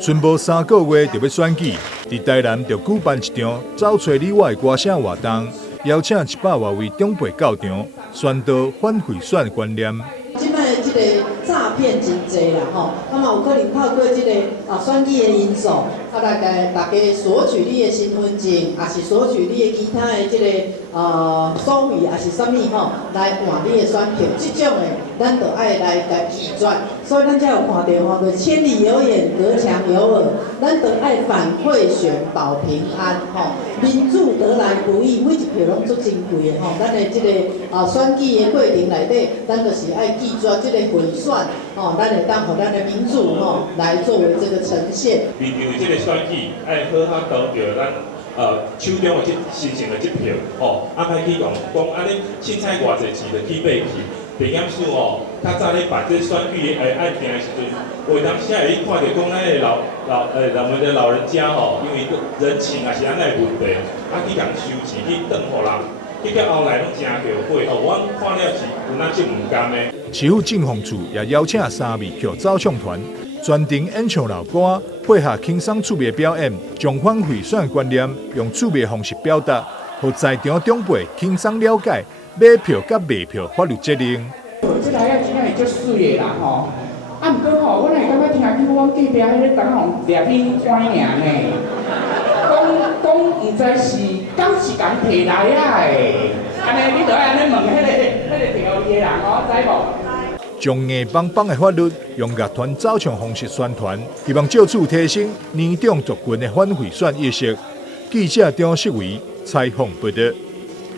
剩无3个月就要选举，伫台南就举办一场走找你我的歌声活动，邀请100多位长辈到场，宣导反贿选观念。即摆即个诈骗真济啦吼，那么有可能透过即个选举的因素，大家索取你的身份证，也是索取你的其他的即个所费，也是啥物吼，来换你的选票，即种的咱就爱来甲拒绝。所以咱才有看到吼，就千里有眼，隔墙有耳，咱就爱反贿选保平安吼，民主得来不易，每一票拢足珍贵的吼，咱的即个选举的过程内底，咱就是爱拒绝即个贿选吼，咱会当互咱的民主吼来作为这个呈现。面对这个选举，爱好好投票咱。手中的新成的票，吼，莫去讲安尼凊彩偌济钱就去买去。避险书哦，较早咧办这选举的案件的时阵，有当时也去看到讲咱的咱们的老人家吼，因为人情也是安尼问题，去共收钱去转互人，去到后来拢真后悔哦。我看了是有哪种唔甘的。市府政风处也邀请3位剧走唱团。专程演唱老歌，配合轻松趣味表演，将反贿选观念用趣味方式表达，让在场长辈轻松了解买票甲卖票法律责任。这台仔真係足水的啦吼，毋过吼，我来感觉听见阮隔壁迄个同行掠去关尔呢，讲毋知是敢是共摕来啊的，安尼你着爱安尼问迄个钓鱼的人哦，知无？将硬邦邦的法律用乐团走唱方式宣传，希望借此提升年长族群的反贿选意识。记者张世维采访报道。